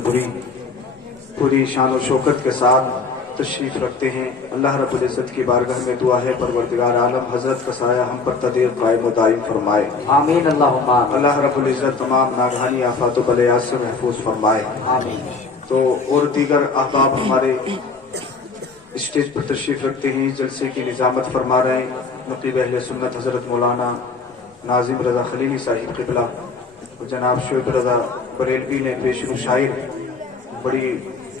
पूरी शान और शौकत के साथ तशरीफ रखते हैं। अल्लाह रब्बुल इज़्ज़त की बारगाह में दुआ है परवरदिगार आलम हज़रत का साया हम पर तदीर कायम व दायम फरमाए। आमीन अल्लाहुम्मा। अल्लाह रब्बुल इज़्ज़त तमाम नागहानी आफात व बलियात से महफूज फरमाए। आमीन। तो और दीगर अहबाब हमारे स्टेज पर तशरीफ रखते हैं। जलसे की निज़ामत फरमा रहे हैं नक़ीब अहले सुन्नत हज़रत मौलाना नाज़िम रज़ा खलीली साहिब क़िबला और जनाब शुएब रज़ा बरेलवी ने पेशरू शायर बड़ी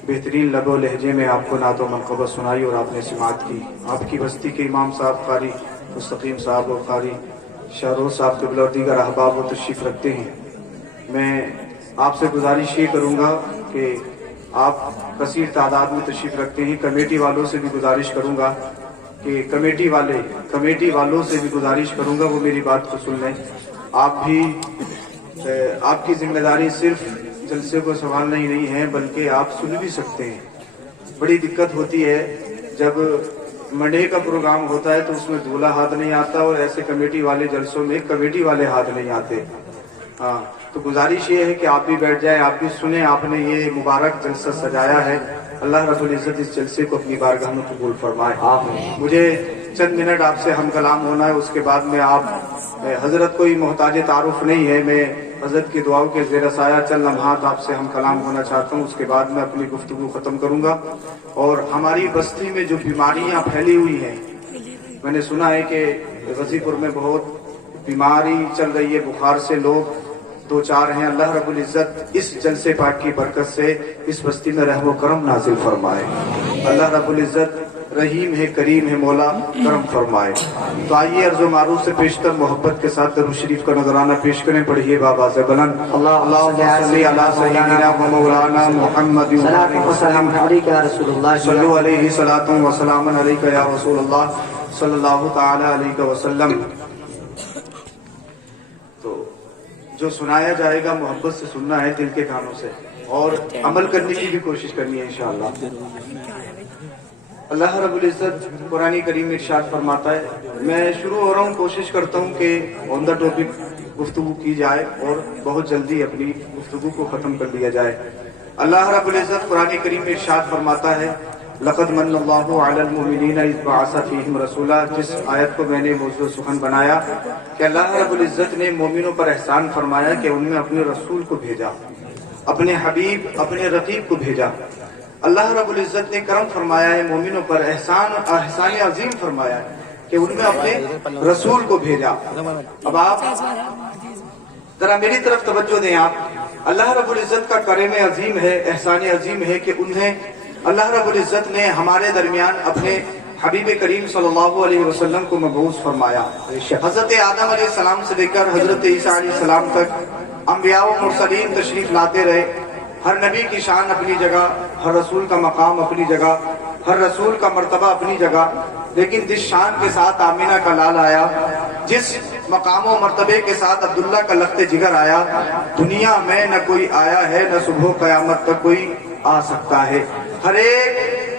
बेहतरीन लबो लहजे में आपको नातो मनक़बा सुनाई और आपने समाअत की। आपकी बस्ती के इमाम साहब कारी मुस्तकीम साहब और कारी शाहरोज साहब क़िबला और दीगर अहबाब वो तशरीफ़ रखते हैं। मैं आपसे गुजारिश ये करूँगा कि आप कसीर तादाद में तशरीफ़ रखते हैं। कमेटी वालों से भी गुजारिश करूँगा कि कमेटी वालों से भी गुजारिश करूँगा वो मेरी बात को सुन लें। आप भी आपकी जिम्मेदारी सिर्फ जलसे को संभालना ही नहीं है बल्कि आप सुन भी सकते हैं। बड़ी दिक्कत होती है जब मंडे का प्रोग्राम होता है तो उसमें दूल्हा हाथ नहीं आता और ऐसे कमेटी वाले जलसों में कमेटी वाले हाथ नहीं आते। हाँ, तो गुजारिश ये है कि आप भी बैठ जाएं, आप भी सुने। आपने ये मुबारक जलसा सजाया है, अल्लाह रब्बुल इज़्ज़त इस जलसे को अपनी बारगाह में कबूल फरमाए। मुझे चंद मिनट आपसे हम कलाम होना है, उसके बाद में आप हजरत कोई मोहताज तारुफ नहीं है, मैं हजरत की दुआओं के ज़ेर साया चंद लम्हात आपसे हम कलाम होना चाहता हूँ। उसके बाद मैं अपनी गुफ्तगू ख़त्म करूँगा। और हमारी बस्ती में जो बीमारियाँ फैली हुई हैं, मैंने सुना है कि गजीपुर में बहुत बीमारी चल रही है, बुखार से लोग दो चार हैं। अल्लाह रब्बुल इज़्ज़त इस जलसे पाक की बरकत से इस बस्ती में रहम व करम नाजिल फरमाए। अल्लाह रब्बुल इज़्ज़त रहीम है, करीम है, मौला करम फरमाए। तो आइए अर्ज़ो मारूफ से पेशतर मोहब्बत के साथ दरूद शरीफ का नजराना पेश करें। पढ़िए बाबा से बुलंद अल्लाहुम्मा सल्ली अला सय्यिदिना व मौलाना मुहम्मद सल्लल्लाहु अलैहि सलातु व सलाम अलैका या रसूलल्लाह सल्लल्लाहु तआला अलैहि वसल्लम। तो जो सुनाया जाएगा मोहब्बत से सुनना है, दिल के कानों से, और अमल करने की भी कोशिश करनी है इंशाअल्लाह। अल्लाह रब्बुल इज़्ज़त कुरान करीम में इरशाद फरमाता है। मैं शुरू हो रहा हूँ, कोशिश करता हूँ कि ऑन द टॉपिक गुफ्तगू की जाए और बहुत जल्दी अपनी गुफ्तगू को ख़त्म कर लिया जाए। अल्लाह रब्बुल इज़्ज़त कुरान करीम में इरशाद फरमाता है लक़द मन्नल्लाहु अलल मुमिनीना इज़ बअसा फ़ीहिम रसूला। जिस आयत को मैंने मौज़ू सुख़न बनाया कि अल्लाह रब्बुल इज़्ज़त ने मोमिनों पर एहसान फरमाया कि उनमें अपने रसूल को भेजा, अपने हबीब, अपने रकीब को भेजा। अल्लाह रब्बुल इज़्ज़त ने करम फरमाया है मोमिनों पर, एहसान अजीम फरमाया है कि उनमें अपने रसूल को भेजा। अब आप जरा मेरी तरफ तवज्जो दें। आप अल्लाह रब्बुल इज़्ज़त का करम अजीम है, एहसान अजीम है कि उन्हें अल्लाह रब्बुल इज़्ज़त ने हमारे दरमियान अपने हबीब करीम सल्लल्लाहु अलैहि वसल्लम को मबऊस फरमाया। हज़रत आदम अलैहि सलाम से लेकर हज़रत ईसा अलैहि सलाम तक अंबिया व मुरसलीन तशरीफ लाते रहे। हर नबी की शान अपनी जगह, हर रसूल का मकाम अपनी जगह, हर रसूल का मर्तबा अपनी जगह। लेकिन जिस शान के साथ आमिना का लाल आया, जिस मकाम व मर्तबे के साथ अब्दुल्ला का लख्त जिगर आया, दुनिया में न कोई आया है, न सुबह क़यामत तक कोई आ सकता है।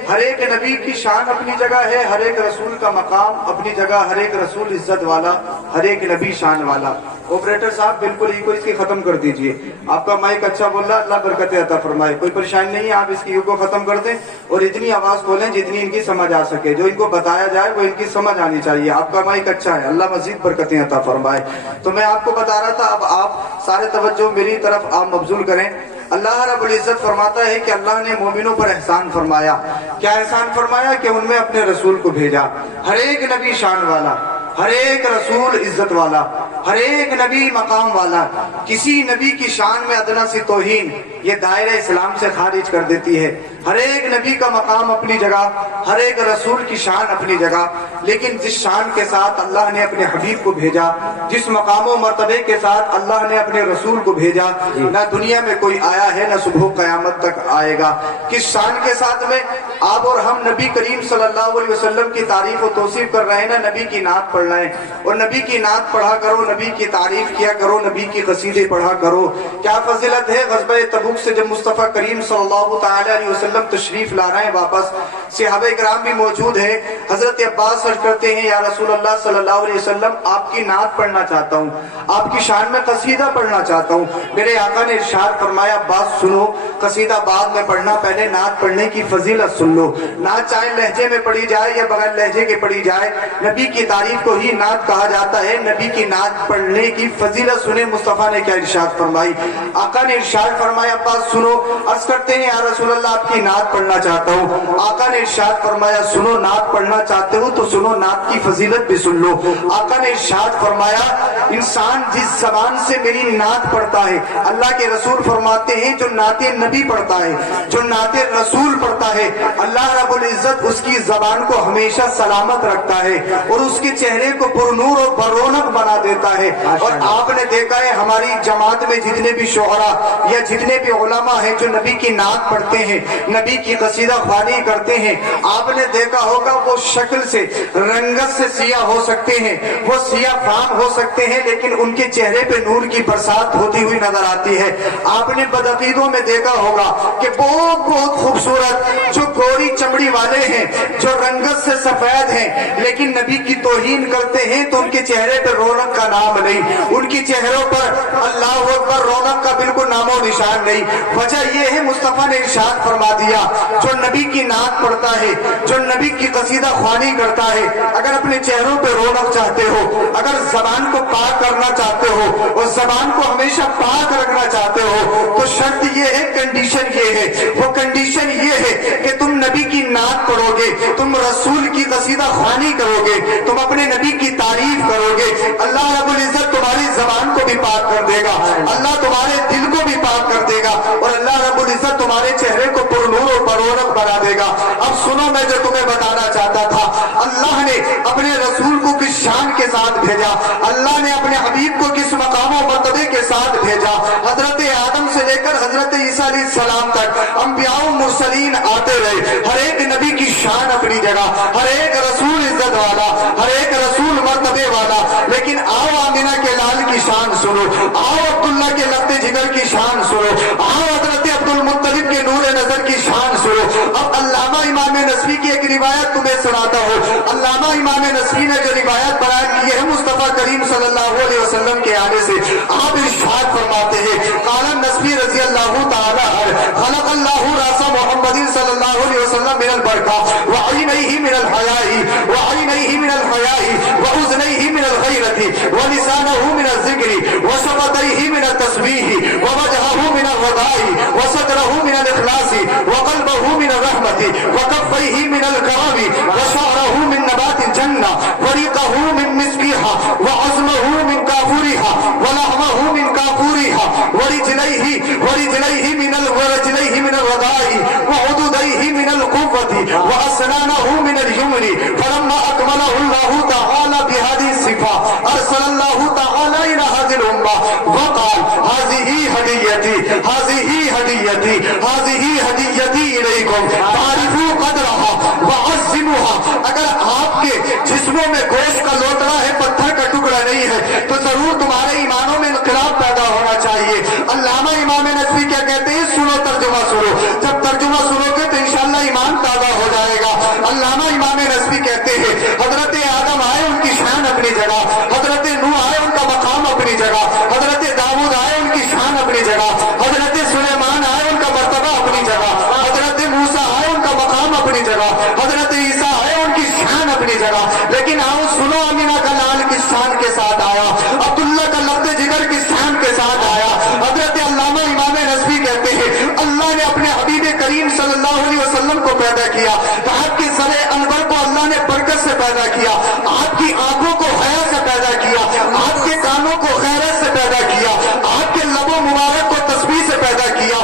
हर एक नबी की शान अपनी जगह है, हर एक रसूल का मकाम अपनी जगह, हर एक रसूल इज्जत वाला, हर एक नबी शान वाला। ऑपरेटर साहब बिल्कुल इको इसकी खत्म कर दीजिए। आपका माइक अच्छा बोल रहा है, अल्लाह बरकत अता फरमाए। कोई परेशानी नहीं है, आप इसकी इको खत्म कर दें और इतनी आवाज खोलें जितनी इनकी समझ आ सके। जो इनको बताया जाए वो इनकी समझ आनी चाहिए। आपका माइक अच्छा है, अल्लाह मजीद बरकतें अता फरमाए। तो मैं आपको बता रहा था, अब आप सारे तवज्जो मेरी तरफ आप मबजूल करें। अल्लाह रब्बुल इज़्ज़त फरमाता है कि अल्लाह ने मोमिनों पर एहसान फरमाया। क्या एहसान फरमाया? कि उनमें अपने रसूल को भेजा। हर एक नबी शान वाला, हर एक रसूल इज्जत वाला, हर एक नबी मकाम वाला। किसी नबी की शान में अदना सी तौहीन ये दायरे इस्लाम से खारिज कर देती है। हर एक नबी का मकाम अपनी जगह, हर एक रसूल की शान अपनी जगह। लेकिन जिस शान के साथ अल्लाह ने अपने हबीब को भेजा, जिस मकाम व मर्तबे के साथ अल्लाह ने अपने रसूल को भेजा, ना दुनिया में कोई आया है, ना सुबह क़यामत तक आएगा। किस शान के साथ में आप और हम नबी करीम सल्लल्लाहु अलैहि वसल्लम की तारीफ और तौसीफ कर रहे हैं ना, नबी की नात पढ़ रहे हैं। और नबी की नात पढ़ा करो, नबी की तारीफ किया करो, नबी की कसीदे पढ़ा करो। क्या फजीलत है गज़बे तबूक से जब मुस्तफ़ा करीम सल्लल्लाहु अलैहि वसल्लम वसल्लम तशरीफ ला रहे हैं वापस, सहाबा किराम भी मौजूद हैं। हजरत अब्बास अर्ज करते हैं, या रसूल अल्लाह सल्लल्लाहु अलैहि वसल्लम, आपकी नात पढ़ना चाहता हूँ, आपकी शान में कसीदा पढ़ना चाहता हूँ। मेरे आका ने इरशाद फरमाया, अब्बास सुनो, कसीदा बाद में पढ़ना, पहले नात पढ़ने की फजीलत सुन लो। नात चाहे लहजे में पढ़ी जाए या बगैर लहजे के पढ़ी जाए, नबी की तारीफ को ही नात कहा जाता है। नबी की नात पढ़ने की फजीलत सुने मुस्तफा ने क्या इरशाद फरमाई। आका ने इरशाद फरमाया, अब्बास सुनो। अर्ज करते हैं, या रसूल अल्लाह, आपकी नात पढ़ना चाहता हूँ। आका ने इरशाद फरमाया, सुनो, नात पढ़ना चाहते हो तो सुनो, नात की फजीलत भी सुन लो। आका ने इरशाद फरमाया, इंसान जिस जबान से मेरी नात पढ़ता है, अल्लाह के रसूल फरमाते हैं, जो नाते नबी पढ़ता है, जो नाते रसूल पढ़ता है, अल्लाह रब्बुल इज्जत उसकी जबान को हमेशा सलामत रखता है और उसके चेहरे को पुरनूर और बरौनक बना देता है। और आपने देखा है, हमारी जमात में जितने भी शोहरा या जितने भी उलमा हैं जो नबी की नात पढ़ते हैं, नबी की कसीदा ख्वानी करते हैं, आपने देखा होगा वो शक्ल से, रंगत से सिया हो सकते हैं, वो सिया फाम हो सकते हैं, लेकिन उनके चेहरे पे नूर की बरसात होती हुई नजर आती है। आपने बदअकीदों में देखा होगा कि बहुत बहुत खूबसूरत जो गोरी चमड़ी वाले हैं, जो रंगत से सफेद हैं, लेकिन नबी की तौहीन करते हैं तो उनके चेहरे पे रौनक का नाम नहीं, उनके चेहरों पर अल्लाह अकबर रौनक का बिल्कुल नामो निशान नहीं। वजह यह है, मुस्तफा ने इरशाद फरमा दिया, जो नबी की नात पढ़ता है, जो नबी की कसीदा ख्वानी करता है, अगर अपने चेहरों पे रौनक चाहते हो, अगर जबान को पाक करना चाहते हो और जबान को हमेशा पाक रखना चाहते हो, तो शर्त ये है, कंडीशन ये है, वो कंडीशन ये है कि तुम नबी की नात पढ़ोगे, तुम रसूल की कसीदा ख्वानी करोगे, तुम अपने नबी की तारीफ करोगे, अल्लाह रब्बुल इज्जत तुम्हारी जबान को भी पाक कर देगा, अल्लाह तुम्हारे दिल को भी पाक कर देगा और अल्लाह रब्बुल इज्जत तुम्हारे चेहरे को पुरनूर और बरौनक बना देगा। अब सुनो, मैं जो तुम्हें बताना चाहता था, अल्लाह ने अपने रसूल को किस शान के साथ भेजा, अल्लाह ने अपने हबीब को किस मकाम और मर्तबे के साथ भेजा। हजरत आदम से लेकर हजरत ईसा अलैहिस्सलाम तक अंबिया मुरसलीन आते रहे, हर एक नबी की शान अपनी जगह, हर एक रसूल इज्जत वाला, हर एक रसूल मर्तबे वाला। लेकिन आओ आमिना के लाल की शान सुनो, आओ अब्दुल्ला के लफ्ते जिगर की शान सुनो, आओ हजरत अब्दुल मुत्तलिब के नूर नजर की शान सुनो। अब अल्लामा इमाम नस्वी की एक रिवायत तुम्हें सुनाता हूँ। अल्लामा इमाम नस्वी ने जो रिवायत बयान की है मुस्तफा करीम सल्लल्लाहु अलैहि वसल्लम के आने से, आप इरशाद फरमाते हैं, क़ाला नस्वी रज़ी अल्लाहु तआला खलक़ल्लाहु रासा मुहम्मदिन सल्लल्लाहु अलैहि वसल्लम मिनल बरका व अयनैहि मिनल हयाई व अयनैहि मिनल हयाई व उज़नैहि मिनल गैरति व लिसानहु मिनल ज़िक्रि व शफ़तैहि मिनल तस्बीहि व वजहहु मिनल रदाई व सदरहु मिनल इखलासी व क़ल्बहु मिनल रहमति व कफ़ैहि मिनल करमी व शअरहु मिन नबातिल जन्नह व रिक़हु मिन मिस्किहा व अज़महु मिन काफूरिहा व लहमहु मिन काफूरिहा व रिजलैहि मिनल रदाई व उदुदैहि मिनल क़ुव्वति व असनानहु मिनल युमनी फलम्मा अकमलहु अल्लाहु तआला बिहादिहि सिफ़ा अरसलल्लाहु तआला इला हाज़िल उम्मा व क़ाल हाज़िही हदियती हाज़िही हदियती हाज़िही हदियती इलैकुम तारिफू क़द्रहा व अज़्ज़िमुहा। अगर आपके जिस्मों में गोश्त का लोटड़ा है, पत्थर का टुकड़ा नहीं है, तो जरूर तुम्हारे ईमानों में इनकलाब पैदा होना चाहिए। अल्लामा इमाम नस्वी क्या कहते हैं, सुनो तर्जुमा सुनो, जब तर्जुमा सुनोगे तो इंशाअल्लाह ईमान ताज़ा हो जाएगा। अल्लामा इमाम नस्वी कहते हैं, हजरत आदम आए, उनकी शान अपनी जगह, हजरत नूह आए, उनका मकाम अपनी जगह, हजरत दाऊद आए, उनकी शान अपनी जगह, हजरत सुलेमान आए, उनका मर्तबा अपनी जगह, हजरत मूसा आए, उनका मकाम अपनी जगह, हजरत ईसा आए, उनकी शान अपनी जगह। लेकिन आओ सुनो, अमीना का लाल किस शान के साथ आया, अब्दुल्ला का लफ्ज़ जिगर किस शान के साथ आया। हजरत अल्लामा इमाम नस्वी कहते हैं, अल्लाह ने अपने हबीब करीम सल्लल्लाहु अलैहि वसल्लम को पैदा किया, तो आपके सरे अनवर को अल्लाह ने बरकत से पैदा किया, आपकी आंखों को हया से पैदा किया, आपके कानों को खैरत से पैदा किया, आपके लबों मुबारक को तस्बीह से पैदा किया,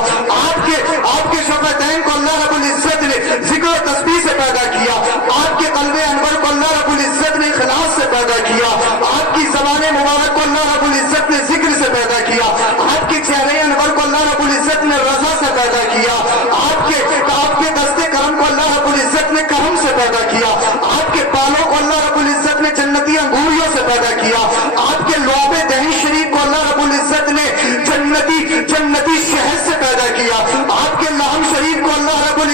आपके शफ़तैन को अल्लाह रब्बुल इज्जत ने जिक्र और तस्बीह से पैदा किया, आपके क़ल्बे अनवर को अल्लाह रब्बुल इज्जत ने इखलास से पैदा किया, आपकी ज़बान मुबारक को अल्लाह रब्बुल इज्जत ने जिक्र से पैदा किया, आपके चेहरे अनवर को अल्लाह रब्बुल इज्जत ने रज़ा से पैदा किया, आपके दस्ते करम को अल्लाह रब्बुल इज्जत ने करम से पैदा किया, आपके बालों को अल्लाह रब्बुल इज्जत ने जन्नती अंगूरियों से पैदा किया, आपके लौबे दही शरीफ को अल्लाह रब्बुल इज्जत ने जन्नती शहद से पैदा किया, आपके लहम शरीफ को अल्लाह रब्बुल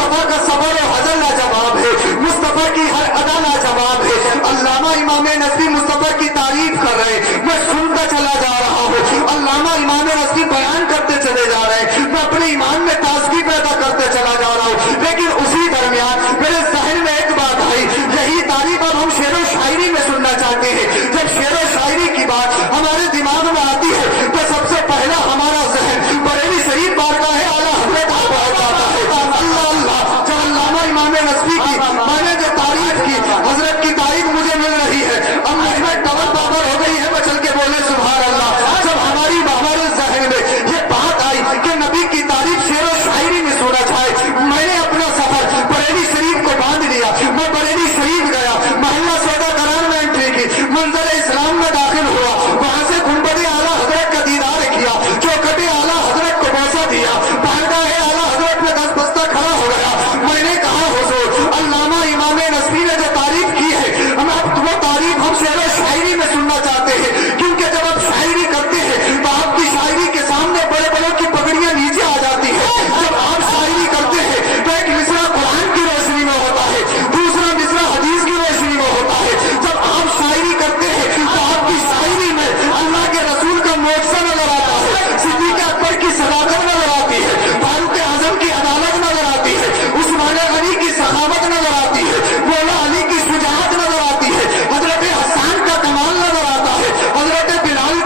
मुस्तफा का सबर और हजर लाजवाब है, मुस्तफा की हर अदा लाजवाब है। अल्लामा इमाम नज़वी मुस्तफा की तारीफ कर रहे हैं, मैं सुनता चला जा रहा हूँ। अल्लामा इमाम नज़वी बयान करते चले जा रहे हैं, मैं अपने ईमान में ताज़गी पैदा करते चला जा रहा हूँ। लेकिन उसी दरमियान मेरे जहन में एक बात आई, यही तारीफ अब हम शेर व शायरी में सुनना चाहते हैं। जब शेर व शायरी की बात हमारे दिमाग में आती है तो सबसे पहला हमारा जहन बरेली शरीफ बारगाह है आला हज़रत पर जाता है। अल्लाह अल्लाह, जब अल्लामा इमाम नज़वी की मैंने जो तारीफ की, हजरत की तारीफ मुझे मिल रही है, अब मुझमें डबल पावर हो गई है, मैं चल के बोले सुभान अल्लाह। जब हमारे जहन में ये बात आई कि नबी की तारीफ शेर व शायरी में सुना जाए, मैंने अपना सफर बरेली शरीफ को बांध लिया। मैं बरेली शरीफ गया, महल्ला सौदा करार में एंट्री की, मंजर इस्लाम में दाखिल हुआ, वहां से गुंबद आला हजरत का दीदार किया, चौखटे आला हजरत को बौसा दिया, बारगाह आला हजरत में दस बस्ता खड़ा हो गया। मैंने कहा हुजूर, अल्लामा इमाम नज़वी ने जो तारीफ की है, हम अब वो तारीफ हम शेर व शायरी में सुनना चाहते हैं। क्योंकि जब आप शायरी करते हैं तो आपकी शायरी के सामने बड़े बड़ों की पगड़ियां नीचे आ जाती है। जब आप शायरी करते हैं तो एक मिसरा कुरान की रोशनी में होता है, दूसरा मिसरा हदीस की रोशनी में होता है। जब आप शायरी करते हैं तो आपकी शायरी में अल्लाह के रसूल का मोज़ा नजर आता है, सिद्दीक़ अकबर की सदाकत नजर आती है, फारूक आज़म की अदालत नजर आती है, उस्मान गनी की सखावत नजर आती है, मौला अली की शुजाअत नजर आती है, हजरत हसन का कमाल नजर आता है, हजरत बिलाल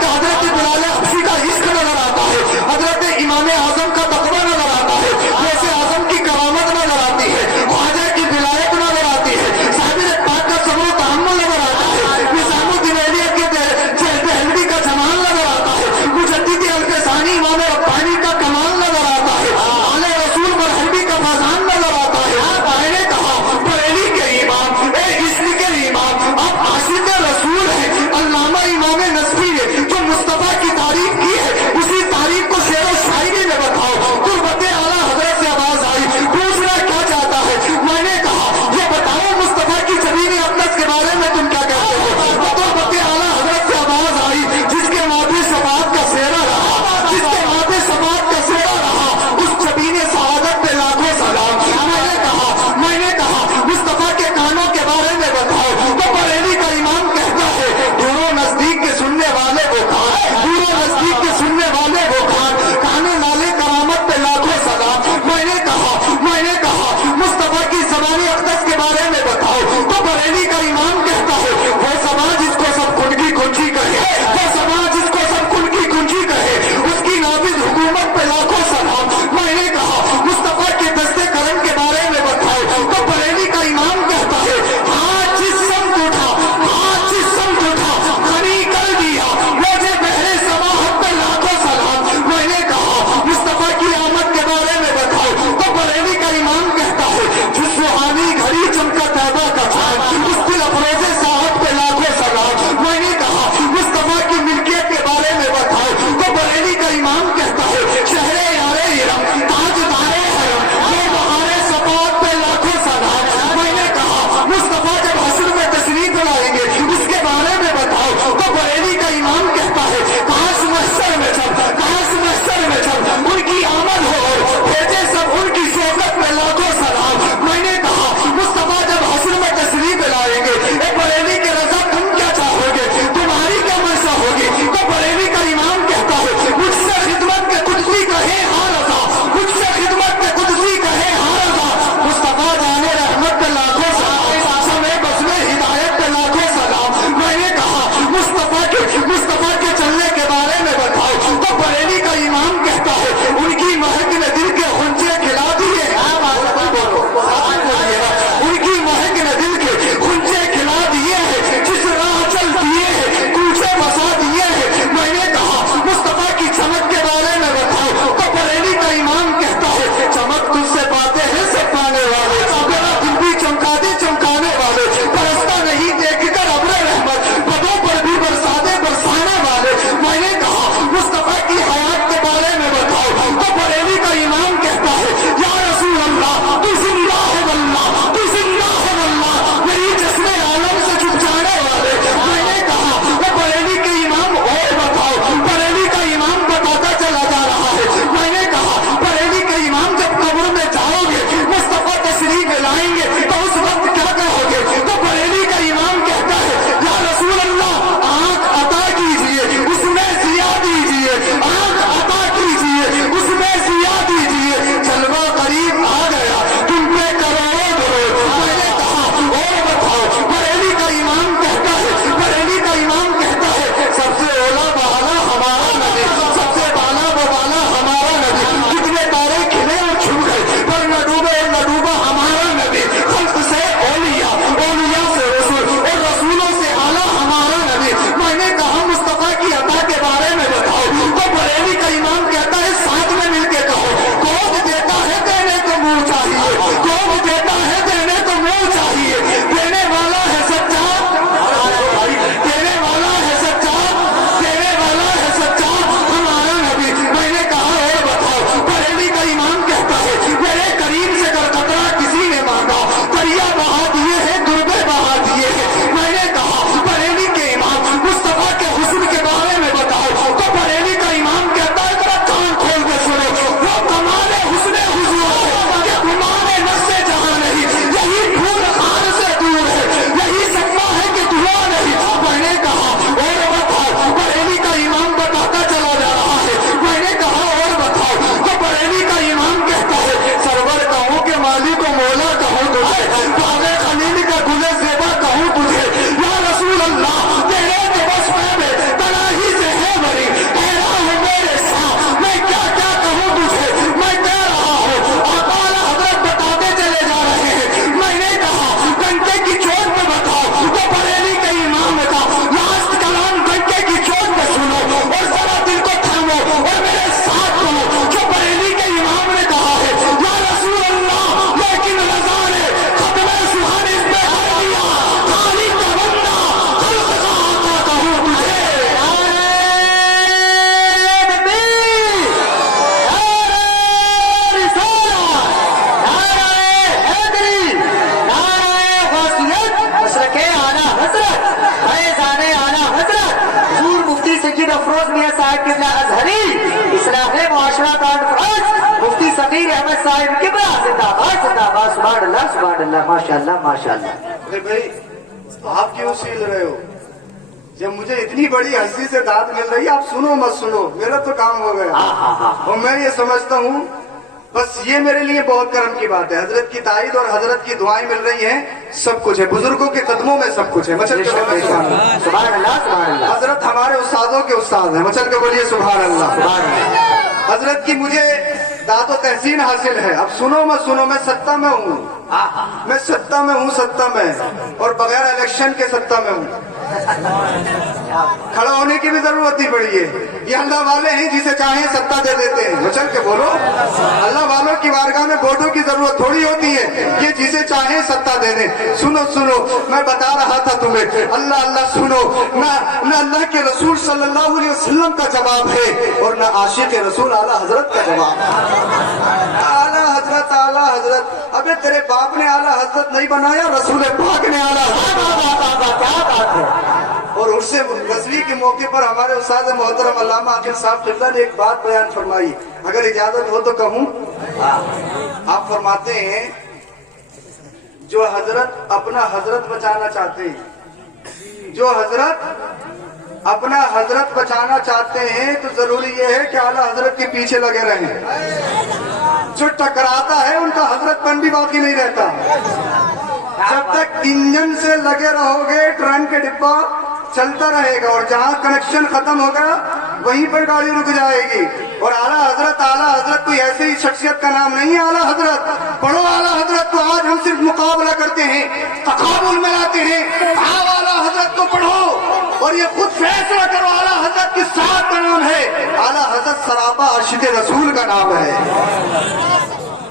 हबशी का इश्क नजर आता है, हजरत इमाम आजम का तक़वा नजर आता है, वैसे आजम की करामत नजर आती है, ख्वाजा की विलायत नजर आती है, साबिर पाक का सब्र व तहम्मुल नजर आता है, निज़ामुद्दीन औलिया के देहलवी का जमाल नजर आता है, मुजद्दिद अल-फ़सानी इमाम रब्बानी का कमाल नजर आता है, आले रसूल बरहलवी का फज़ान नजर आता है। मैंने कहा बरेली के इमाम, इस्म के इमाम, आप आशिक रसूल हैं। अल्लामा इमाम नज़वी ने जो मुस्तफा की तारीफ की है, उसी तारीफ को शेर व शायरी में बताओ। गुरबत आला हजरत से आवाज आई, पूछना क्या चाहता है? मैंने कहा ये बताओ मुस्तफा की जमीनी अक़दस के बारे में तुम क्या कहते हो? गुरबत आला हजरत से आवाज आई, जिसके माथे शफ़ाअत का सेहरा रहा, जिसके माथे शफ़ाअत का सेहरा रहा, उस जबीने सआदत पे लाखों सलाम। मैंने कहा मुस्तफा के कानों के बारे में बताओ। तो बरेली का इमाम कहता है, दूरों नजदीक के सुनने वाले वो खान, दूरों नजदीक के सुनने वाले वो खान, काने नाले करामत पे लाखों सलाम। मैंने कहा मुस्तफा की ज़बानी अक़दस के बारे में बताओ। तो बरेली का इमाम कहता है, वो ज़बान जिसको सब कुंजी कुंजी कहे, वो ज़बान जिसको सब कुंजी कुंजी कहे, उसकी नाबिद हुकूमत पे लाखों सलाम। मैंने कहा मुस्तफा के दस्ते करम के बारे में बताओ। तो बरेली का इमाम कहता है, हाथ जिस समत उठा, खड़ी कर दिया, मुझे बहरे समाहत पे लाखों सलाम। मैंने कहा मुस्तफा की आमद के बारे में बताओ। तो बरेली का इमाम कहता है, जिस सुहानी घड़ी चमका तैबा का चांद, उस दिल अफरोज़ वाली को मौला कहूँ तुझे, बाबे खलील का गुले ज़ेबा कहूँ तुझे, या रसूल अल्लाह तेरे तो बस में तनाही से है बड़ी, हैरान है मेरे साथ मैं क्या क्या कहूँ तुझे, मैं कह रहा हूँ आला हज़रत बताते चले जा रहे हैं। मैंने कहा डंके की चोट में बताओ तो बरेली के इमाम का लास्ट कलाम डंके की चोट में सुनो और जरा दिल को थामो और मेरे साथ सुनो जो बरेली के इमाम ने कहा है, या रसूल अल्लाह लेकिन रज़ा ने खत्मे सुहानी पे कर दिया, खाली का बंदा खल्क़ का आका कहूँ तुझे। अफरोज मियां साहब किबला अजहरी इस्लाह मुआशरा कॉन्फ्रेंस मुफ्ती सकीर अहमद साहब किबला जिंदाबाद जिंदाबाद सुभान अल्लाह माशाअल्लाह माशाअल्लाह। अरे भाई आप क्यों सील रहे हो? जब मुझे इतनी बड़ी हंसी से दाद मिल रही है, आप सुनो मत सुनो, मेरा तो काम हो गया। और मैं ये समझता हूँ बस ये मेरे लिए बहुत कर्म की बात है। हजरत की ताईद और हजरत की दुआएं मिल रही हैं, सब कुछ है, बुजुर्गों के कदमों में सब कुछ है। मचल के बोलिए सुभान अल्लाह। हजरत हमारे उस्तादों के उस्ताद हैं, मचल के बोलिए सुभान अल्लाह। हजरत की मुझे दातो तहसीन हासिल है। अब सुनो मत सुनो, मैं सत्ता में हूँ, मैं सत्ता में हूँ, सत्ता में, और बगैर इलेक्शन के सत्ता में हूँ। खड़ा होने की भी जरूरत नहीं पड़ी है। ये अल्लाह वाले हैं, जिसे चाहे सत्ता दे देते हैं। मचल के बोलो, अल्लाह वालों की बारगाह में वोटों की जरूरत थोड़ी होती है, ये जिसे चाहे सत्ता दे दे। सुनो सुनो, मैं बता रहा था तुम्हें, अल्लाह अल्लाह सुनो ना, न अल्लाह के रसूल सल्लल्लाहु अलैहि वसल्लम का जवाब है और न आशिक रसूल आला हजरत का जवाब है। आला हजरत, आला हजरत, अबे तेरे बाप ने आला हजरत नहीं बनाया, रसूल पाक ने आला हजरत। क्या बात है। और उससे गजवी के मौके पर हमारे उस्ताद मोहतरम अल्लामा आकिब साहब किबला ने एक बात बयान फरमाई, अगर इजाजत हो तो कहूँ। आप फरमाते हैं जो हजरत अपना हजरत बचाना चाहते हैं, जो हजरत अपना हजरत बचाना चाहते हैं तो जरूरी ये है कि आला हजरत के पीछे लगे रहें। जो टकराता है उनका हजरतपन भी बाकी नहीं रहता। जब तक इंजन से लगे रहोगे ट्रेन के डिब्बा चलता रहेगा, और जहाँ कनेक्शन खत्म होगा वहीं पर गाड़ी रुक जाएगी। और आला हजरत कोई ऐसे ही शख्सियत का नाम नहीं है। आला हजरत पढ़ो, आला हजरत को आज हम सिर्फ मुकाबला करते हैं, तकाबुल में लाते हैं। आओ आला हजरत को पढ़ो और ये खुद फैसला करो, आला हजरत किस साहब का नाम है। आला हजरत सरापा अर्शिद रसूल का नाम है।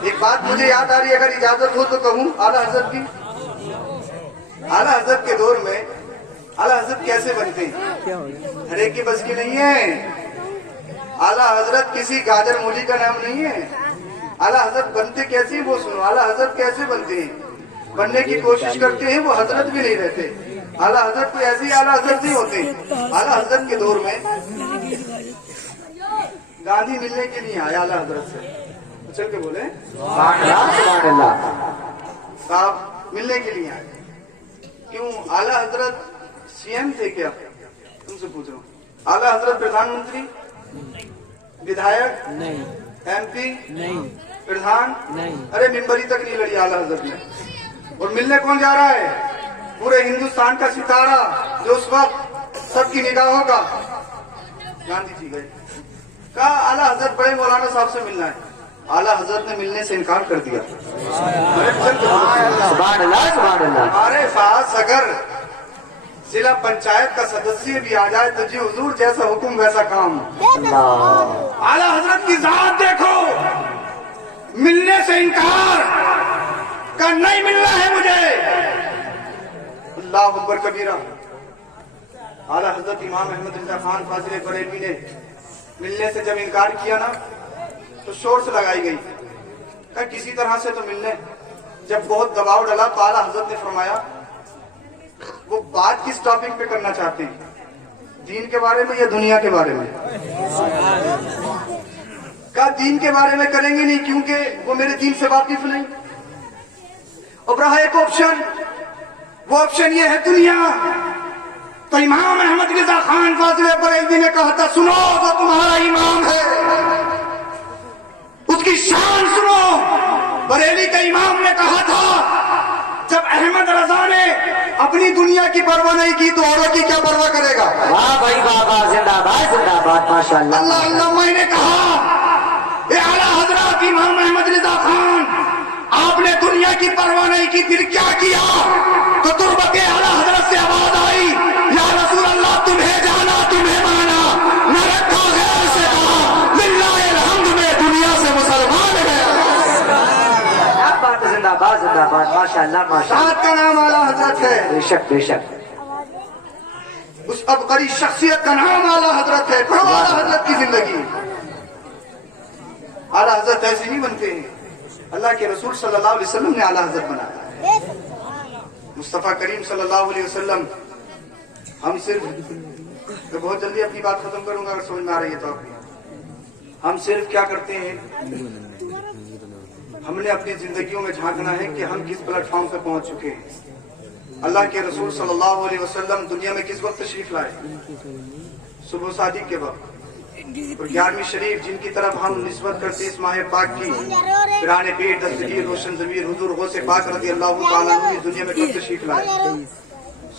एक बात मुझे याद आ रही है, अगर इजाजत हो तो कहूँ। आला हजरत की, आला हजरत के दौर में आला हजरत कैसे बनते हैं, हर एक की बस की नहीं है। आला हजरत किसी गाजर मूली का नाम नहीं है। आला हजरत बनते कैसे वो सुनो। आला हजरत कैसे बनते हैं, बनने की कोशिश करते हैं, वो हजरत भी नहीं रहते। आला हजरत कोई ऐसे ही आला हजरत नहीं होते। आला हजरत के दौर में गांधी मिलने के लिए आया आला हजरत से, चल के बोले साहब मिलने के लिए आए। क्यों? आला हजरत सीएम थे क्या? तुमसे पूछ रहा हूँ। आला हजरत प्रधानमंत्री, विधायक नहीं, एमपी नहीं, प्रधान नहीं, अरे मिंबरी तक नहीं लड़ी आला हजरत ने। और मिलने कौन जा रहा है? पूरे हिंदुस्तान का सितारा जो उस वक्त सबकी निगाहों का, गांधी जी गए, कहा आला हजरत बड़े मौलाना साहब से मिलना है। आला हजरत ने मिलने से इनकार कर दिया। हमारे पास अगर जिला पंचायत का सदस्य भी आ जाए तो जी हुजूर जैसा हुक्म वैसा काम। आला हजरत की जात देखो, मिलने से इनकार का, नहीं मिलना है मुझे। अल्लाह अकबर कबीरा। आला हजरत इमाम अहमद रिजा खान फाजिल बरेलवी ने मिलने से जब इनकार किया ना तो शोर से लगाई गई, कहा किसी तरह से तो मिलने। जब बहुत दबाव डाला तो आला हजरत ने फरमाया वो बात किस टॉपिक पे करना चाहते हैं, दीन के बारे में या दुनिया के बारे में? कहा दीन के बारे में करेंगे नहीं, क्योंकि वो मेरे दीन से वाकिफ नहीं। और रहा एक ऑप्शन, वो ऑप्शन ये है दुनिया। तो इमाम अहमद रिजा खान फाजिल बरेलवी ने कहा था सुनो जो तुम्हारा इमाम है उसकी शान सुनो, बरेली के इमाम ने कहा था, जब अहमद रजा ने अपनी दुनिया की परवाह नहीं की तो औरों की क्या परवाह करेगा। वाह भाई वाह वाह, जिंदाबाद जिंदाबाद, माशाअल्लाह। अल्लाह अल्लाह। मैंने कहा ये आला हजरत इमाम अहमद रजा खान, आपने दुनिया की परवाह नहीं की, फिर क्या किया। तो तुरबत आला हजरत से आवाज आई, या रसूल अल्लाह तुम्हें जाना तुम्हें माना, न रखा गैर से कहा, लिल्लाहिल हम्द में दुनिया से मुसलमान गया। क्या बात है, जिंदाबाद जिंदाबाद, माशाअल्लाह माशाअल्लाह। साथ का नाम आला हजरत है, बेशक बेशक। उस अबकरी शख्सियत का नाम आला हजरत है। पढ़ो आला हजरत की जिंदगी। आला हजरत ऐसे नहीं बनते हैं, अल्लाह के रसूल सल्लल्लाहु अलैहि वसल्लम ने आला हजरत बनाया। मुस्तफा करीम सल्लल्लाहु अलैहि वसल्लम, हम सिर्फ, मैं बहुत जल्दी अपनी बात खत्म करूंगा अगर समझ में आ रही है तो आपकी। हम सिर्फ क्या करते हैं, हमने अपनी जिंदगियों में झांकना है कि हम किस प्लेटफॉर्म पे पहुंच चुके हैं। अल्लाह के रसूल सल्लल्लाहु अलैहि वसल्लम दुनिया में किस वक्त तशरीफ लाए, सुबह सादिक के वक्त। और 11वीं शरीफ जिनकी तरफ हम निस्बत करते इस माह पाक की, पिराने पेट दस्तगीर रोशन ज़मीर हुजूर गौसे पाक रज़ी अल्लाह ताला अन्हु इस दुनिया में कब तशरीफ लाए,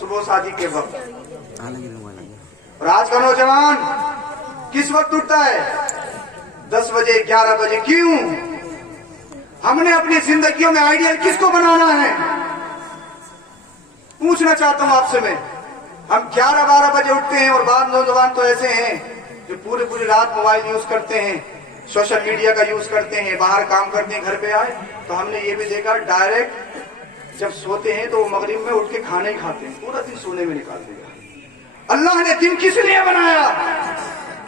सुबह सादिक के वक्त। और आज का नौजवान किस वक्त उठता है, 10 बजे 11 बजे। क्यों? हमने अपनी जिंदगियों में आइडियल किसको बनाना है, पूछना चाहता हूं आपसे मैं। हम 11-12 बजे उठते हैं और बाद नौजवान तो ऐसे हैं जो पूरी पूरी रात मोबाइल यूज करते हैं, सोशल मीडिया का यूज करते हैं, बाहर काम करते हैं, घर पे आए तो हमने ये भी देखा डायरेक्ट जब सोते हैं तो वो मगरिब में उठ के खाना ही खाते हैं, पूरा दिन सोने में निकाल देगा। अल्लाह ने दिन किस लिए बनाया,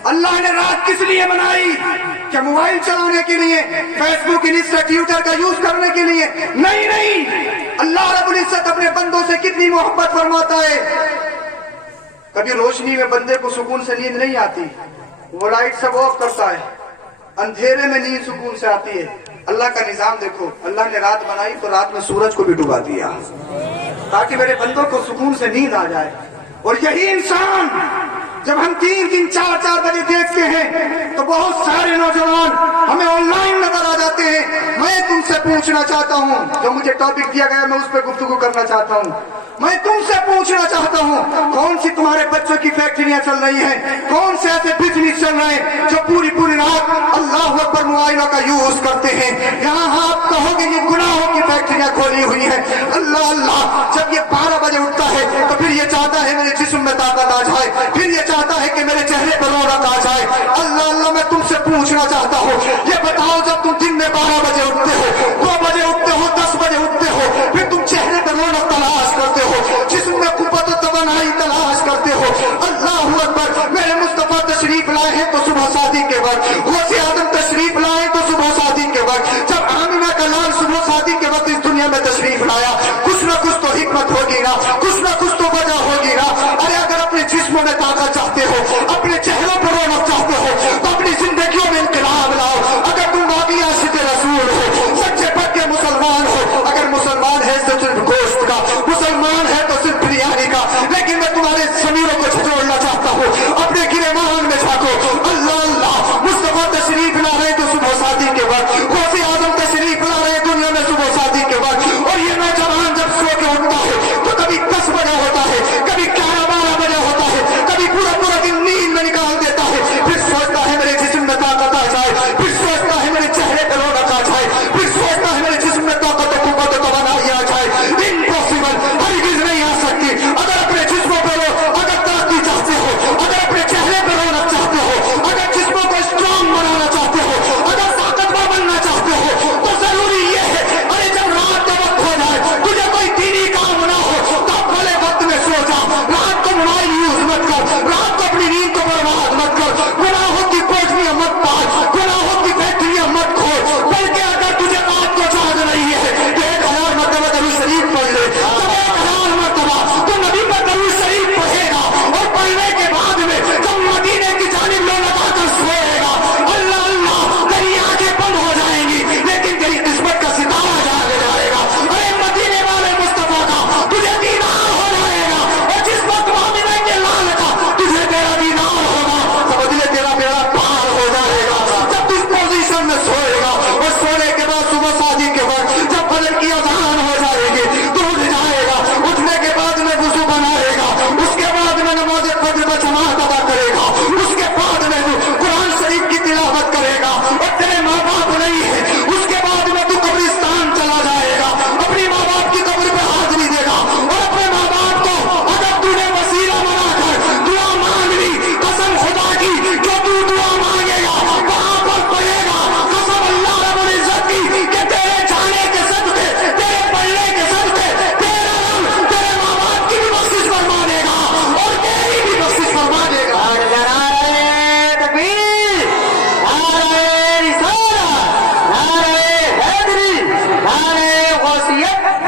अल्लाह ने रात किस लिए बनाई? क्या मोबाइल चलाने के लिए, फेसबुक इंस्टा ट्विटर का यूज करने के लिए? नहीं नहीं, अल्लाह रब्बुल इज्जत अपने बंदों से कितनी मोहब्बत फरमाता है। कभी रोशनी में बंदे को सुकून से नींद नहीं आती, वो लाइट सब ऑफ करता है, अंधेरे में नींद सुकून से आती है। अल्लाह का निजाम देखो, अल्लाह ने रात बनाई तो रात में सूरज को भी डुबा दिया ताकि मेरे बंदों को सुकून से नींद आ जाए। और यही इंसान जब हम 3-3, 4-4 बजे देखते हैं तो बहुत सारे नौजवान हमें ऑनलाइन नजर आ जाते हैं। मैं तुमसे पूछना चाहता हूँ, जो मुझे टॉपिक दिया गया मैं उस पर गुफ्तगू करना चाहता हूँ। मैं तुमसे पूछना चाहता हूँ, कौन सी तुम्हारे बच्चों की फैक्ट्रियां चल रही हैं, कौन से ऐसे बिजनेस चल रहे हैं जो पूरी पूरी रात अल्लाह अकबर मोबाइलों का यूज करते हैं। यहाँ आप कहोगे ये गुनाहों की फैक्ट्रियां खोली हुई हैं। अल्लाह अल्लाह, जब ये 12 बजे उठता है तो फिर ये चाहता है मेरे जिस्म में ताकत आ जाए, फिर ये चाहता है कि मेरे चेहरे पर रौनक आ जाए। अल्लाह अल्लाह, मैं तुमसे पूछना चाहता हूँ, ये बताओ जब तुम दिन में 12 बजे उठते हो, 2 बजे उठते हो, 10 बजे उठते हो, फिर तुम चेहरे पर रौनक तलाश करते हो, जिसमें कुव्वत तवानाई तलाश करते हो। अल्लाह अकबर, मेरे मुस्तफा तशरीफ लाए हैं तो सुबह शादी के वक्त, गौसे आदम तशरीफ लाए तो सुबह शादी के वक्त, जब आमिना का लाल सुबह शादी के वक्त इस दुनिया में तशरीफ लाया, कुछ ना कुछ तो हिकमत होगी ना, कुछ ना कुछ तो वजह होगी ना। अरे अगर अपने जिस्मों में ताकत चाहते हो, अपने चेहरों पर रौनक चाहते हो तो अपनी जिंदगियों में इंकलाब लाओ। अगर तुम वाकई आशिक रसूल हो, सच्चे पक्के मुसलमान हो, अगर मुसलमान है तो सिर्फ गोश्त का, मुसलमान है तो सिर्फ बिरयानी का, लेकिन मैं तुम्हारे समीरों को झटोड़ना चाहता हूँ, अपने गिरेबान में झांको। अल्लाह अल्लाह, मुस्तफा तशरीफ ला रहे तो सुबह शादी के वक्त, गौसे आदम तशरीफ ला रहे दुनिया में सुबह शादी के वक्त। और ये नौजवान जब सो के उठता है तो कभी 10 बजे होता है, कभी 11-12 बजे होता है, कभी पूरा पूरा दिन नींद में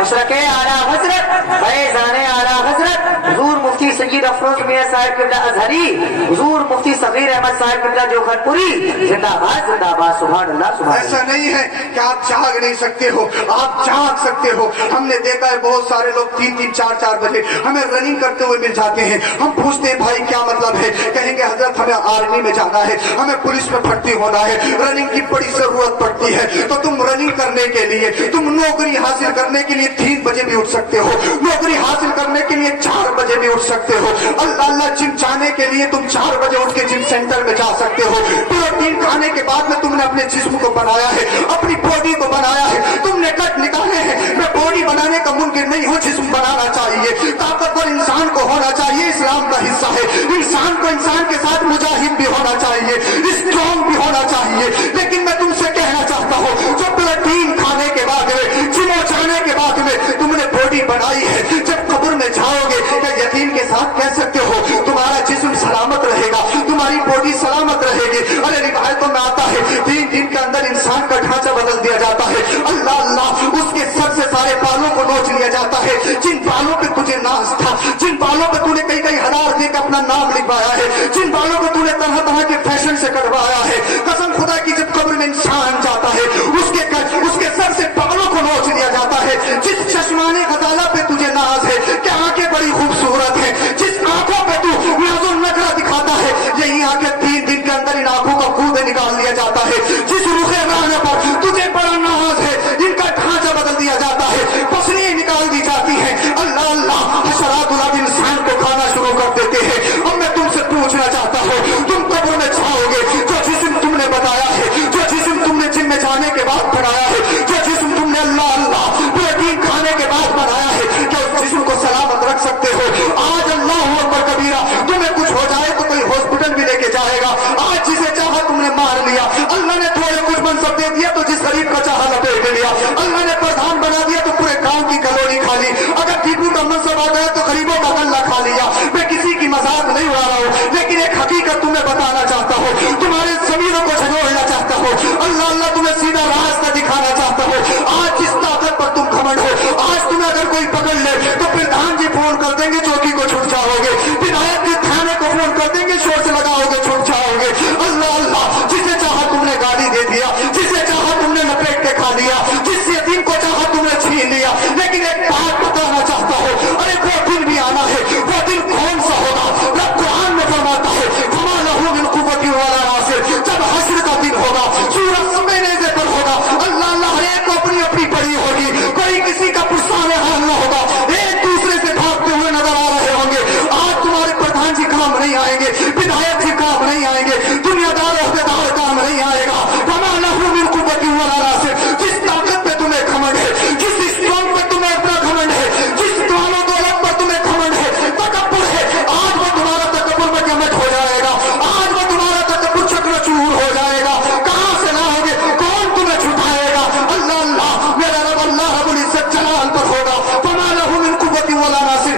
मशरक़ आला हजरत फैज़ान आला हजरत हुजूर मुफ्ती सैयद अफरोज मियां साहब क़िबला अज़हरी, हुजूर मुफ्ती सगीर अहमद साहब क़िबला जोखनपुरी, जिंदाबाद जिंदाबाद, सुभान अल्लाह सुभान अल्लाह। ऐसा नहीं है कि आप जाग नहीं सकते हो, आप जाग सकते हो। हमने देखा है बहुत सारे लोग 3-3, 4-4 बजे हमें रनिंग करते हुए मिल जाते हैं। हम पूछते हैं भाई क्या मतलब है, कहेंगे हजरत हमें आर्मी में जाना है, हमें पुलिस में भर्ती होना है, रनिंग की बड़ी जरूरत पड़ती है। तो तुम रनिंग करने के लिए, तुम नौकरी हासिल करने के लिए 3 बजे भी उठ सकते हो, नौकरी हासिल करने के लिए 4 बजे भी उठ सकते हो। अल्लाह अल्लाह जिम जाने के लिए तुम 4 बजे उठ के जिम सेंटर में जा सकते हो। प्रोटीन खाने के बाद में तुमने अपने जिस्म को बनाया है, अपनी बॉडी को बनाया है, तुमने कट निकाले हैं। मैं बॉडी बनाने का मुमकिन नहीं हूँ, जिस्म बनाना चाहिए। ताकतवर इंसान को होना चाहिए, इस्लाम का हिस्सा है। इंसान को इंसान के साथ मुजाहिद भी होना चाहिए, स्ट्रॉन्ग भी होना चाहिए। लेकिन मैं तुमसे कहना चाहता हूँ, जो प्रोटीन खाने के बाद में, जिम जाने के बाद में तुमने बॉडी बनाई है, जब कब्र में जाओगे क्या यकीन के साथ कह सकते हो तुम्हारा जिस्म सलामत रहेगा, तुम्हारी बॉडी सलामत रहेगी? अरे रिवायतों में आता है 3 दिन के अंदर इंसान का ढांचा बदल दिया जाता है। अल्लाह अल्लाह, उसके सर से सारे बालों को नोच लिया जाता है। जिन बालों पे तुझे नाज था, जिन बालों पे तूने कई हजार देकर अपना नाम लिखवाया है, जिन बालों को तूने तरह तरह के फैशन से कटवाया है, कसम खुदा की जब कब्र में इंसान जाता है उसके सर से बालों को नोच लिया जाता है। जिस चश्माने गजाला पे तुझे नाज है, क्या आंखें बड़ी खूबसूरत है, जिस आंखों पे तू नाज़ो नखरा दिखाता है, यही आंखें 3 दिन के अंदर इन आंखों का खूब निकाल लिया जाता है। जिस रुखे राने पर तुझे बड़ा नाज है, इनका ढांचा बदल दिया जाता है, पसलियां निकाल दी जाती है। अल्लाह अल्लाह, हशरातुल अब इंसान को खाना शुरू कर देते हैं। अब मैं तुमसे पूछना चाहता हूँ, तुम कब्र में जाओगे, जो जिस्म तुमने बताया है, जो जिस्म तुमने जिम में जाने के बाद बनाया है, जो जिस्म तुमने अल्लाह अल्लाह प्रोटीन खाने के बाद बनाया है, क्या उस जिस्म को सलामत रख सकते हो? आज अल्लाह अकबर कबीरा, तुम्हें कुछ हो जाए तो कोई हॉस्पिटल भी लेके जाएगा। आज जिसे चाहा तुमने मार लिया, अल्लाह ने थोड़े कुछ मनसब दे दिया तो जिस गरीब का चाहा लपेट लिया, अल्लाह ने प्रधान बना दिया तो पूरे गांव की कलोनी खा ली। अगर टीपू का मनसब आ गया तो गरीबों का गल्ला खा लिया। मैं किसी की मजाक नहीं उड़ा रहा हूँ, लेकिन एक हकीकत तुम्हें बताना चाहता हूँ, तुम्हारे जमीनों को झंझोड़ना चाहता हूँ। अल्लाह अल्लाह तुम्हें सीधा रास्ता दिखाना चाहता हूँ। आज जिस ताकत पर तुम घमंड हो, आज तुम्हें अगर कोई पकड़ ले तो प्रधान जी फोन कर देंगे, चौकी को छूट जाओगे। विधायक जी थाने को फोन कर देंगे, शोर से लगाओगे, छूट जाओगे। अल्लाह अल्लाह, जिसे चाहा तुमने गाली दे दिया, जिसे चाहा तुमने लपेट के खा लिया, जिस यतीम को चाहा तुमने छीन लिया। लेकिन एक बात बताना चाहता हूँ, अरे वो दिन भी आना है। वो दिन कौन सा होगा? रब कुरान में फरमाता है, फमा लहू मिन कुव्वतिन वला नासिर। जब हश्र का दिन होगा, सूरज समेने से पर होगा, अल्लाह अल्लाह हर एक को अपनी अपनी पड़ी होगी, कोई किसी का पुरसाने हाल न होगा, एक दूसरे से भागते हुए नजर आ रहे होंगे। आज तुम्हारे प्रधान जी काम नहीं आएंगे, विधायक जी काम नहीं आएंगे, दुनियादार अहदेदार काम नहीं आएगा। फमा लहू मिन कुव्वतिन वला नासिर। जिस ताकत पे तुम्हें घमंड है, जिस स्ट्रॉन्ग पे तुम्हें अपना घमंड है, जिस दानो दौलत पर तुम्हें घमंड है, तकब्बुर है, आज वो तुम्हारा तकब्बुर में जमट हो जाएगा। आज वो तुम्हारा तकब्बुर चकनाचूर हो जाएगा। कहां से लाओगे? कौन तुम्हें छुपाएगा? अल्लाह अल्लाह, मेरा रब अल्लाह रब्बुल इज्जत जलाल पर होगा। फमा लहू मिन कुव्वतिन वला नासिर।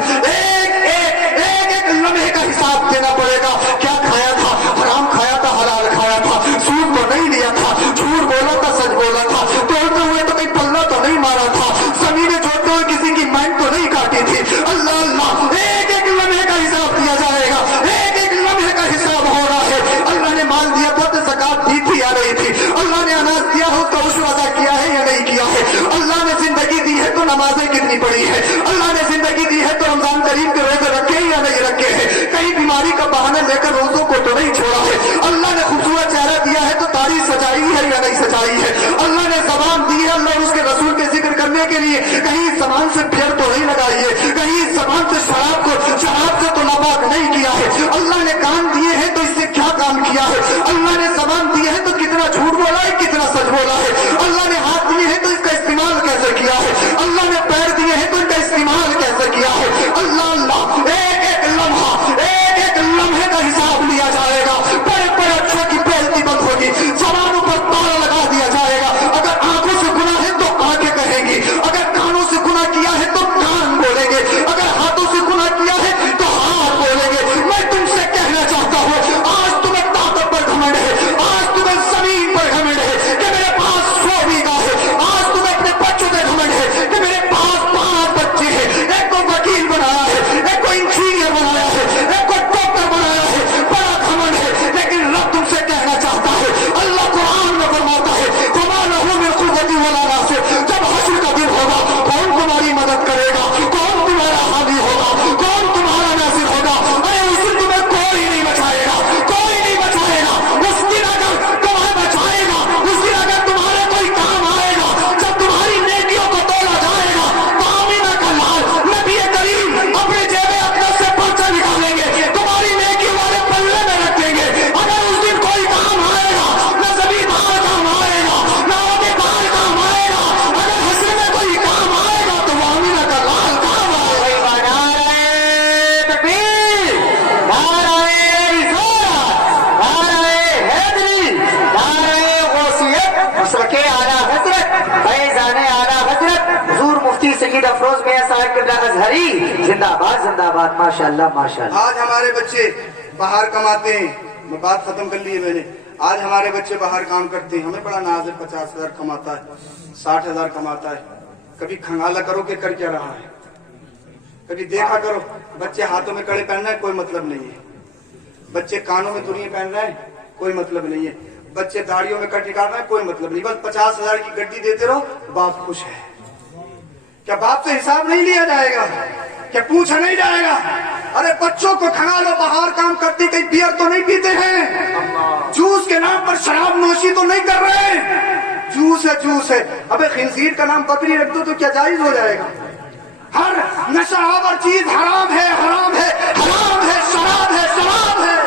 एक लम्हे का हिसाब देना पड़ेगा। क्या खाया था? हराम खाया था, हलाल खाया था, सूद तो नहीं लिया था, झूठ बोला था, सच बोला था, तोड़ते हुए तो कहीं पल्ला तो नहीं मारा था, जमीनें जोड़ते हुए किसी की माइंड तो नहीं काटी थी। अल्लाह अल्लाह, एक लम्हे का हिसाब दिया जाएगा, एक लम्हे का हिसाब हो रहा है। अल्लाह ने माल दिया था तो ज़कात दी थी या नहीं थी? अल्लाह ने अनाज दिया हो तो उश्र अदा किया है या नहीं किया है? अल्लाह ने जिंदगी दी है तो नमाजें कितनी पढ़ी है? अल्लाह ने जिंदगी दी है तो रमजान करीम के रोजे रखे हैं या नहीं रखे हैं? कहीं बीमारी का बहाना लेकर रोजों को तो नहीं छोड़ा है? अल्लाह ने खूबसूरत चेहरा दिया है तो तारीफ सजाई है या नहीं सजाई है? अल्लाह ने ज़बान दी है, अल्लाह उसके रसूल के जिक्र करने के लिए, कहीं ज़बान से फेर तो नहीं लगाई है, कहीं ज़बान से शराब से तो नापाक नहीं किया है। अल्लाह ने कान दिए हैं तो इससे क्या काम किया है? अल्लाह ने ज़बान दी है तो कितना झूठ बोला है, कितना सच बोला है? अल्लाह ने हाथ दिए हैं तो इसका इस्तेमाल कैसे किया है? अल्लाह ने पैर दिए हैं तो इनका इस्तेमाल कैसे किया है? अल्लाह अल्लाह, एक लम्हे का हिसाब लिया जाएगा। बड़े बड़े अच्छे की बेइज्जती बंद होगी, जबानों पर ताला लगा दिया जाएगा। अगर आंखों से गुनाह है तो आंखें कहेंगी, अगर कानों से गुनाह किया है तो कान बोलेंगे, अगर हाथों से गुनाह किया है तो हाथ बोलेंगे। मैं तुमसे कहना चाहता हूँ, आज तुम्हें ताकत पर घमंड है, आज तुम्हें जमीन पर घमंड है कि मेरे पास 100 बीघा है, आज तुम्हें अपने बच्चों पे घमंड है कि मेरे पास सैयद अफरोज मियां साहब किबला अजहरी जिंदाबाद जिंदाबाद माशाअल्लाह माशाअल्लाह। आज हमारे बच्चे बाहर कमाते हैं, मैं बात खत्म कर ली है मैंने। आज हमारे बच्चे बाहर काम करते हैं, हमें बड़ा नाज है, 50,000 कमाता है, 60,000 कमाता है। कभी खंगाला करो कि कर क्या रहा है, कभी देखा करो। बच्चे हाथों में कड़े पहन रहे हैं, कोई मतलब नहीं है। बच्चे कानों में दुनिया पहन रहे हैं, कोई मतलब नहीं है। बच्चे दाढ़ियों में कट निकाल रहे हैं, कोई मतलब नहीं। बस 50,000 की गड्डी देते रहो, बाप खुश है। क्या बाप से हिसाब नहीं लिया जाएगा? क्या पूछा नहीं जाएगा? अरे बच्चों को खंगालो, बाहर काम करते कहीं बियर तो नहीं पीते हैं, जूस के नाम पर शराब नोशी तो नहीं कर रहे हैं। जूस है जूस है। अबे खिंजीर का नाम बकरी रख दो तो क्या जायज हो जाएगा? हर नशा आवर चीज हराम है, हराम है, हराम है, शराब है, शराब है।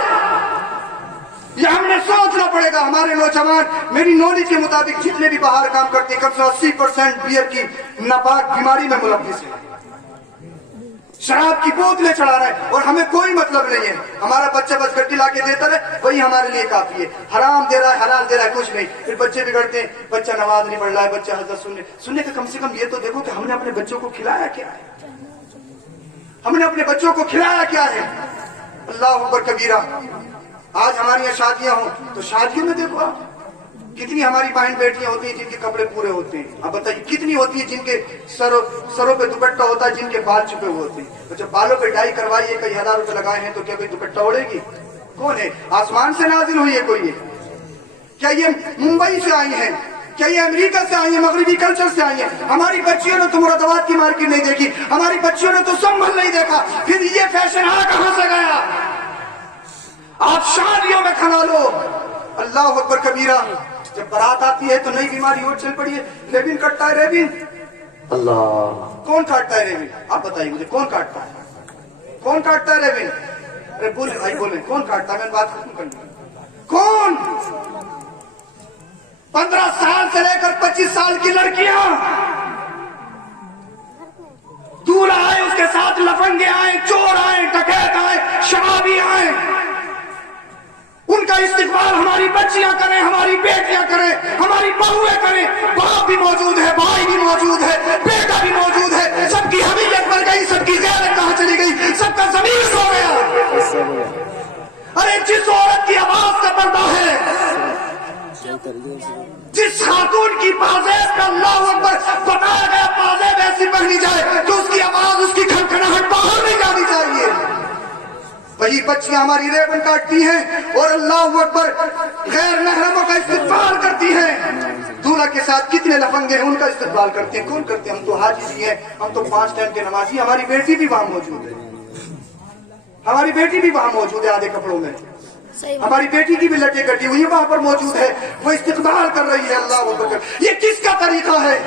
ये हमने सोचना पड़ेगा। हमारे नौजवान, मेरी नॉलेज के मुताबिक जितने भी बाहर काम करते हैं, कम से 80% बियर की नापाक बीमारी में मुलव्विस है, शराब की बोतलें चढ़ा रहे हैं, और हमें कोई मतलब नहीं है। हमारा बच्चा बस गड्डी ला के देता रहे, वही हमारे लिए काफी है। हराम दे रहा है, हलाल दे रहा है, कुछ नहीं। फिर बच्चे बिगड़ते हैं, बच्चा नमाज नहीं पढ़ रहा है, बच्चा हजरत सुनने का कम से कम ये तो देखो कि हमने अपने बच्चों को खिलाया क्या है, हमने अपने बच्चों को खिलाया क्या है। अल्लाह अकबर कबीरा। आज हमारी यहाँ शादियां हो तो शादियों में देखो आप कितनी हमारी बहन बेटियां होती हैं जिनके कपड़े पूरे होते हैं। आप बताइए कितनी होती है जिनके सरों पे दुपट्टा होता है, जिनके बाल छुपे हुए होते हैं। तो जब बालों पे डाई करवाइए, कई हजार रुपए लगाए हैं, तो क्या कोई दुपट्टा ओढ़ेगी? कौन है? आसमान से नाजिल हुई है कोई? ये क्या ये मुंबई से आई है? क्या ये अमेरिका से आई है? मगरबी कल्चर से आई है? हमारी बच्चियों ने तो मुरादाबाद की मार्केट नहीं देखी, हमारी बच्चियों ने तो संभल नहीं देखा, फिर ये फैशन आ कहां से गया? आप शादियों में खा लो। अल्लाह अकबर कबीरा। जब बारात आती है तो नई बीमारी और चल पड़ी है, रेबिन कटता है, रेबिन। अल्लाह, कौन काटता है रेबिन? आप बताइए मुझे, कौन काटता है? कौन काटता है रेबिन? अरे बोले भाई, बोले कौन काटता है? मैंने बात खत्म कर ली। कौन? 15 साल से लेकर 25 साल की लड़कियां, दूल्हा आए, उसके साथ लफंगे आए, चोर आए, डकैत आए, शराबी आए, उनका इस्तेमाल हमारी बच्चियां करें, हमारी बेटियां करें, हमारी बहुएं करें। बाप भी मौजूद है, भाई भी मौजूद है, बेटा भी मौजूद है, सबकी हमीयत मर गई, सबकी गैरत कहां चली गई, सबका ज़मीर सो गया। अरे जिस औरत की आवाज का पर्दा है, जिस खातून की पाजेब का अल्लाह अकबर बताया गया पाजेब ऐसी पहनी जाए तो उसकी आवाज, उसकी खनखनाहट बाहर नहीं जानी चाहिए। वही बच्चियां हमारी रेबन काटती हैं और अल्लाह अकबर गैर महरमों का इस्तेमाल करती हैं। दूल्हा के साथ कितने लफंगे हैं, उनका इस्तेमाल करते हैं। कौन करते हैं? हम तो हाजी जी हैं, हम तो 5 टाइम के नमाजी। हमारी बेटी भी वहां मौजूद है, हमारी बेटी भी वहां मौजूद है आधे कपड़ों में। हमारी बेटी की भी लटे कटी हुई है, वहां पर मौजूद है, वो इस्तेमाल कर रही है। अल्लाह अकबर। ये किसका तरीका है?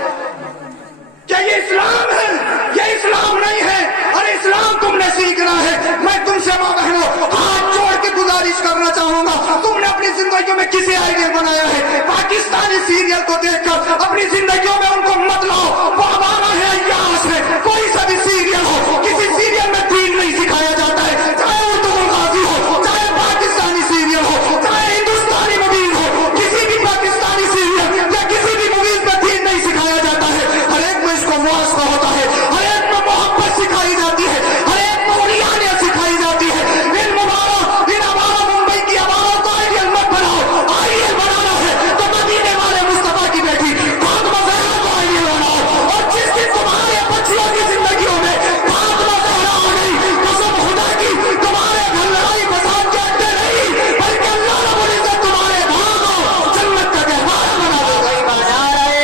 क्या ये इस्लाम है? ये इस्लाम नहीं है। अरे इस्लाम तुमने सीखना है। मैं तुमसे मां बहनों हाथ जोड़ के गुजारिश करना चाहूंगा, तुमने अपनी जिंदगियों में किसी आइडियल बनाया है? पाकिस्तानी सीरियल को देखकर अपनी जिंदगियों में उनको मत लाओ। वो हमारा है, अय्याश है। कोई सा भी सीरियल हो, किसी सीरियल में दीन नहीं सिखाया जाता है, चाहे उर्दू गाजी हो, चाहे पाकिस्तानी सीरियल हो, चाहे हिंदुस्तानी मूवीज हो, किसी भी पाकिस्तानी सीरियल या किसी भी मूवीज में दीन नहीं सिखाया जाता है। हर एक में इसको वास्ता होता है, हर एक में मोहब्बत सिखाई जाती है, हर एक में उलियानियत सिखाई जाती है। इन मुबारक, इन हमारा मुंबई की आवाज को आइडियल मत बनाओ। आइडियल बनाना है तो मदीने वाले मुस्तफा की बेटी फातिमा ज़हरा को आइडियल बनाओ। और जिस दिन तुम्हारे बच्चियों की जिंदगियों में फातिमा ज़हरा आ गई, कसम खुदा की तुम्हारे घर लड़ाई फसाद के अड्डे नहीं, बल्कि अल्लाह रब्बुल इज्जत तुम्हारे घरों को जन्नत का गहवारा बना देगा। नारे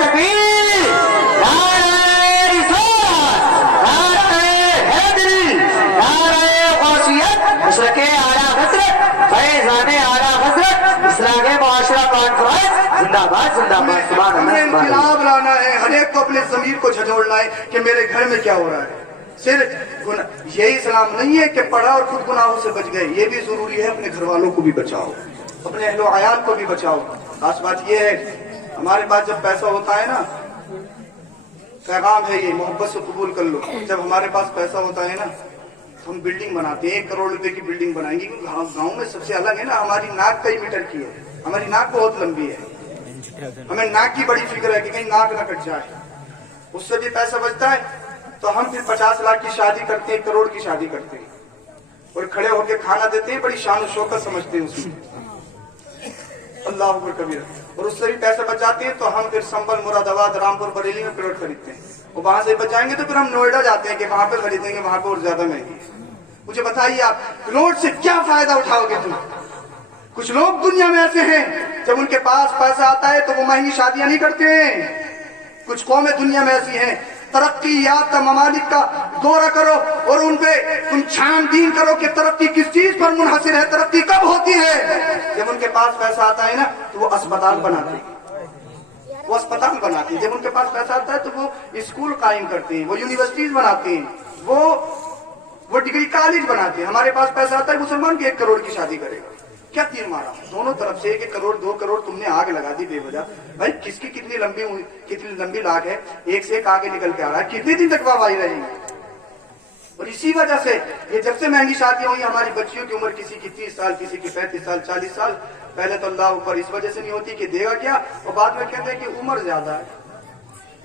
तकबीर, नारे रिसालत, नारे हैदरी, नारे गौसियत, मशरक़े आला हज़रत, फैज़ाने आला हज़रत, इस्लामे मुआशरा कॉन्फ्रेंस जिंदाबाद जिंदाबाद। सुभान अल्लाह, हमें सुभान अल्लाह। इनकलाब लाना है, हर एक को अपने ज़मीर को झंझोड़ना है कि मेरे घर में क्या हो रहा है। सिर्फ यही इस्लाम नहीं है कि पढ़ा और खुद गुनाहों से बच गए, ये भी जरूरी है अपने घर वालों को भी बचाओ, अपने अहलो अयाल को भी बचाओ। खास बात ये है, हमारे पास जब पैसा होता है ना, पैगाम है ये, मोहब्बत से कबूल कर लो। जब हमारे पास पैसा होता है ना, हम बिल्डिंग बनाते हैं, 1 करोड़ रुपए की बिल्डिंग बनाएंगे, क्योंकि गाँव में सबसे अलग है ना, हमारी नाक कई मीटर की है, हमारी नाक बहुत लंबी है, हमें नाक की बड़ी फिक्र है कि कहीं नाक ना कट जाए। اس سے بھی پیسہ بچتا ہے تو ہم پھر 50 لاکھ کی شادی کرتے ہیں, 1 کروڑ کی شادی کرتے ہیں اور کھڑے ہو کے کھانا دیتے ہیں, بڑی شان و شوکت سمجھتے ہیں اس میں. اللہ اکبر کبیر. اور اس سے بھی پیسے بچ جاتے ہیں تو ہم پھر سنبل, مراد آباد, رامپور, بریلی میں پلاٹ خریدتے ہیں, اور وہاں سے بچ جائیں گے تو پھر ہم نوئیڈا جاتے ہیں کہ وہاں پہ خریدیں گے, وہاں پہ اور زیادہ مہنگی. مجھے بتائیے آپ پلاٹ سے کیا فائدہ اٹھاؤ گے تم؟ کچھ لوگ دنیا میں ایسے ہیں جب ان کے پاس پیسہ آتا ہے تو وہ مہنگی شادیاں نہیں کرتے ہیں. کچھ قومیں دنیا میں ایسی ہیں, ترقی یافتہ ممالک کا دورہ کرو اور ان پہ تم چھان بین کرو کہ ترقی کس چیز پر منحصر ہے, ترقی کب ہوتی ہے. جب ان کے پاس پیسہ آتا ہے نا تو وہ اسپتال بناتے ہیں, وہ اسپتال بناتے ہیں. جب ان کے پاس پیسہ آتا ہے تو وہ اسکول قائم کرتے ہیں, وہ یونیورسٹیز بناتے ہیں, وہ ڈگری کالج بناتے ہیں. ہمارے پاس پیسہ آتا ہے مسلمان کی 1 کروڑ کی شادی کرے گا. کیا تیر مارا دونوں طرف سے, 1 کروڑ 2 کروڑ تم نے آگ لگا دی بے وجہ. بھائی کس کی کتنی لمبی لاگ ہے, ایک سے ایک آگے نکل کے آ رہا ہے, کتنے دن تک واہ رہے ہیں. اور اسی وجہ سے یہ جب سے مہنگی شادیاں ہوئی, ہماری بچیوں کی عمر کسی کی 30 سال, کسی کی 35 سال, 40 سال. پہلے تو اللہ اوپر اس وجہ سے نہیں ہوتی کہ دے گا کیا, اور بعد میں کہتے ہیں کہ عمر زیادہ ہے.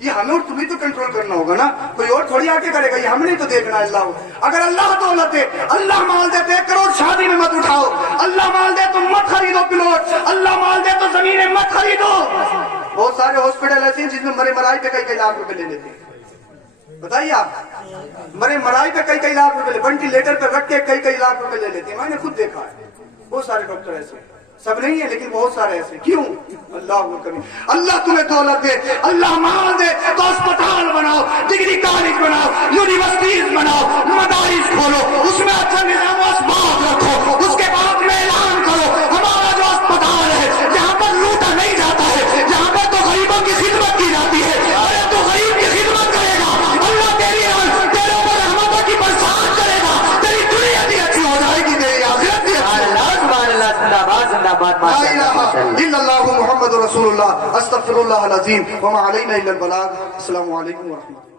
یہ ہمیں اور تمہیں تو کنٹرول کرنا ہوگا نا, کوئی اور تھوڑی آ کے کرے گا, یہ ہم نے تو دیکھنا ہے. اللہ اگر اللہ دولت دے, اللہ مال دے تو 1 کروڑ شادی میں مت اٹھاؤ, اللہ مال دے تو مت خریدو پلاٹ, اللہ مال دے تو زمینیں مت خریدو. بہت سارے ہاسپٹل ایسے ہیں جس میں مرے مرائی پہ کئی لاکھ روپے لے لیتے ہیں. بتائیے آپ, مرے مرائی پہ کئی لاکھ روپے, وینٹیلیٹر پہ رکھ کے کئی لاکھ روپے لے لیتے ہیں. میں نے خود دیکھا ہے, بہت سارے ڈاکٹر ایسے, سب نہیں ہے لیکن بہت سارے ایسے. کیوں؟ اللہ تمہیں دولت دے, اللہ مال دے تو اسپتال بناؤ, ڈگری کالج بناؤ, یونیورسٹیز بناؤ, مدارس کھولو, اس میں اچھا نظام و اسباب رکھو. اس کے بعد میں اعلان کرو ہمارا جو اسپتال ہے جہاں پر لوٹا نہیں جاتا ہے, جہاں پر تو غریبوں کی خدمت کی جاتی ہے, ارے تو غریب کی خدمت کرے گا, اللہ تیرے اوپر رحمتوں کی برسات کرے گا, تیری دنیا بھی اچھی ہو جائے گی, تیری آخرت بھی اچھی. زندہ باد زندہ باد. لا الہ الا اللہ محمد رسول اللہ. استغفر اللہ العظیم وما علینا الا البلاغ. السلام علیکم ورحمۃ اللہ.